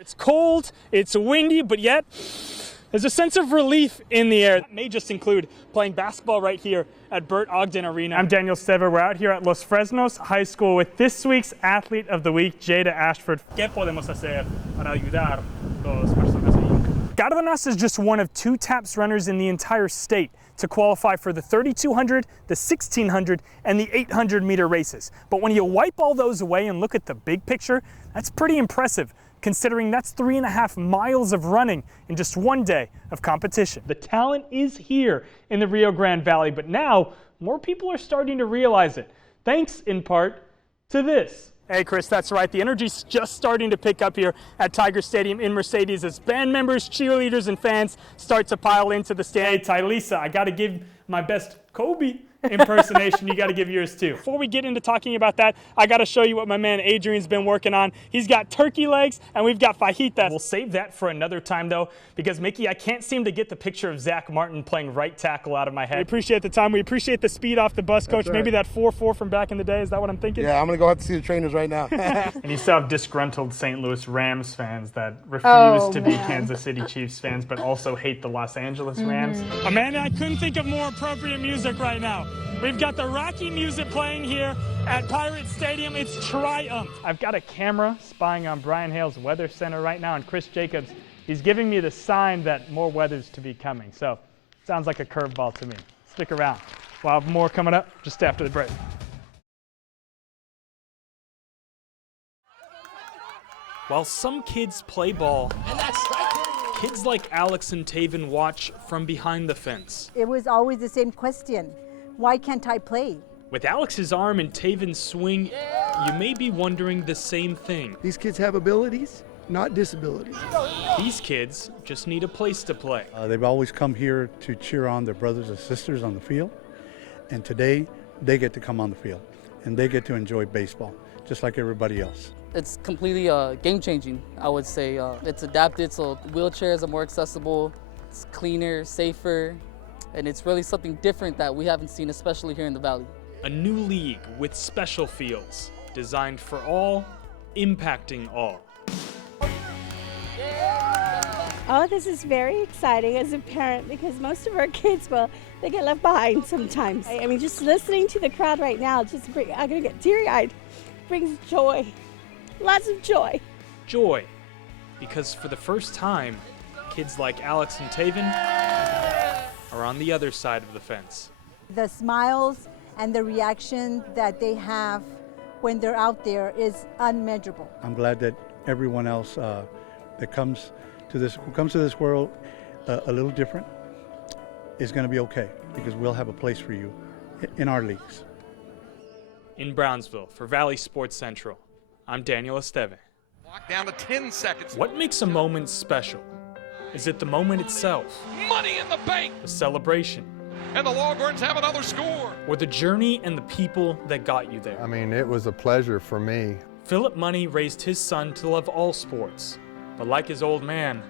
It's cold, it's windy, but yet there's a sense of relief in the air. That may just include playing basketball right here at Bert Ogden Arena. I'm Daniel Esteve. We're out here at Los Fresnos High School with this week's Athlete of the Week, Jada Ashford. ¿Qué podemos hacer para ayudar las personas ahí? Cárdenas is just one of 2 TAPS runners in the entire state to qualify for the 3,200, the 1,600, and the 800-meter races. But when you wipe all those away and look at the big picture, that's pretty impressive, considering that's 3.5 miles of running in just one day of competition. The talent is here in the Rio Grande Valley, but now more people are starting to realize it, thanks in part to this. Hey Chris, that's right. The energy's just starting to pick up here at Tiger Stadium in Mercedes as band members, cheerleaders, and fans start to pile into the stand. Hey Tylisa, I gotta give my best Kobe impersonation. You gotta give yours too. Before we get into talking about that, I gotta show you what my man Adrian's been working on. He's got turkey legs and we've got fajitas. We'll save that for another time though, because Mickey, I can't seem to get the picture of Zach Martin playing right tackle out of my head. We appreciate the time. We appreciate the speed off the bus, Coach. Right. Maybe that 4.4 from back in the day. Is that what I'm thinking? Yeah, I'm gonna go out to see the trainers right now. And you still have disgruntled St. Louis Rams fans that refuse to be Kansas City Chiefs fans, but also hate the Los Angeles Rams. Amanda, I couldn't think of more appropriate music right now. We've got the Rocky music playing here at Pirate Stadium. It's Triumph. I've got a camera spying on Brian Hale's Weather Center right now, and Chris Jacobs, he's giving me the sign that more weather's to be coming. So, sounds like a curveball to me. Stick around. We'll have more coming up just after the break. While some kids play ball, kids like Alex and Taven watch from behind the fence. It was always the same question. Why can't I play? With Alex's arm and Taven's swing, you may be wondering the same thing. These kids have abilities, not disabilities. These kids just need a place to play. They've always come here to cheer on their brothers and sisters on the field, and today they get to come on the field, and they get to enjoy baseball, just like everybody else. It's completely game-changing, I would say. It's adapted, so wheelchairs are more accessible, it's cleaner, safer, and it's really something different that we haven't seen, especially here in the Valley. A new league with special fields, designed for all, impacting all. Oh, this is very exciting as a parent because most of our kids, well, they get left behind sometimes. I mean, just listening to the crowd right now, I'm gonna get teary-eyed, brings joy, lots of joy. Joy, because for the first time, kids like Alex and Taven are on the other side of the fence. The smiles and the reaction that they have when they're out there is unmeasurable. I'm glad that everyone else that comes to this world a little different is going to be okay, because we'll have a place for you in our leagues. In Brownsville, for Valley Sports Central, I'm Daniel Esteve. Walk down to 10 seconds. What makes a moment special? Is it the moment itself? Money in the bank! The celebration? And the Longhorns have another score! Or the journey and the people that got you there? I mean, it was a pleasure for me. Philip Money raised his son to love all sports, but like his old man,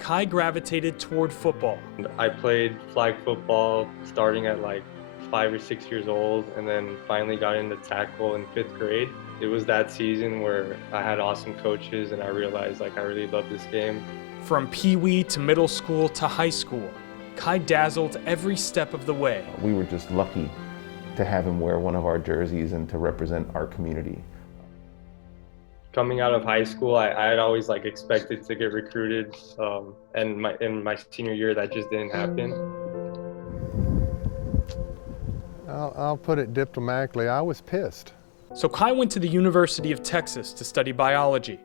Kai gravitated toward football. I played flag football starting at like 5 or 6 years old, and then finally got into tackle in 5th grade. It was that season where I had awesome coaches and I realized like I really loved this game. From Pee-wee to middle school to high school, Kai dazzled every step of the way. We were just lucky to have him wear one of our jerseys and to represent our community. Coming out of high school, I had always like expected to get recruited, and in my senior year that just didn't happen. I'll put it diplomatically, I was pissed. So Kai went to the University of Texas to study biology,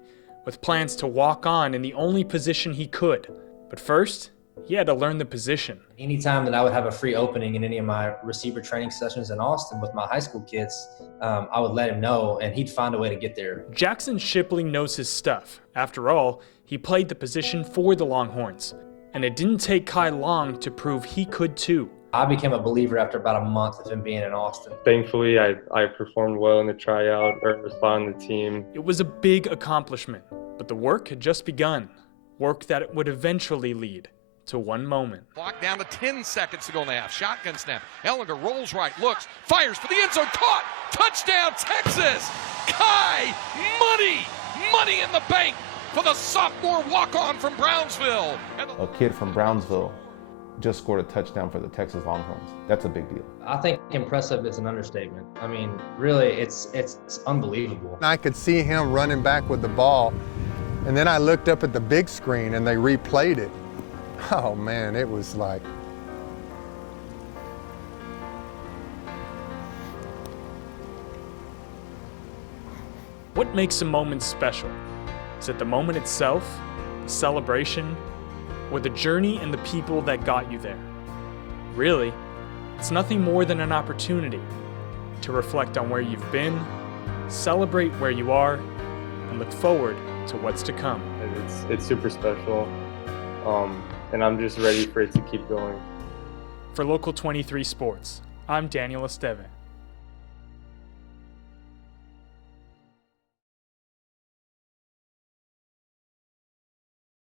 with plans to walk on in the only position he could. But first, he had to learn the position. Anytime that I would have a free opening in any of my receiver training sessions in Austin with my high school kids, I would let him know and he'd find a way to get there. Jackson Shipley knows his stuff. After all, he played the position for the Longhorns, and it didn't take Kai long to prove he could too. I became a believer after about a month of him being in Austin. Thankfully, I performed well in the tryout or on the team. It was a big accomplishment, but the work had just begun. Work that would eventually lead to one moment. Clock down to 10 seconds to go in the half. Shotgun snap. Ellinger rolls right, looks, fires for the end zone, caught! Touchdown, Texas! Kai, money in the bank! for the sophomore walk-on from Brownsville. A kid from Brownsville just scored a touchdown for the Texas Longhorns. That's a big deal. I think impressive is an understatement. I mean, really, it's unbelievable. I could see him running back with the ball, and then I looked up at the big screen and they replayed it. Oh man, it was like, What makes a moment special? Is it the moment itself, the celebration, or the journey and the people that got you there? Really, it's nothing more than an opportunity to reflect on where you've been, celebrate where you are, and look forward to what's to come. It's super special, and I'm just ready for it to keep going. For Local 23 Sports, I'm Daniel Esteve.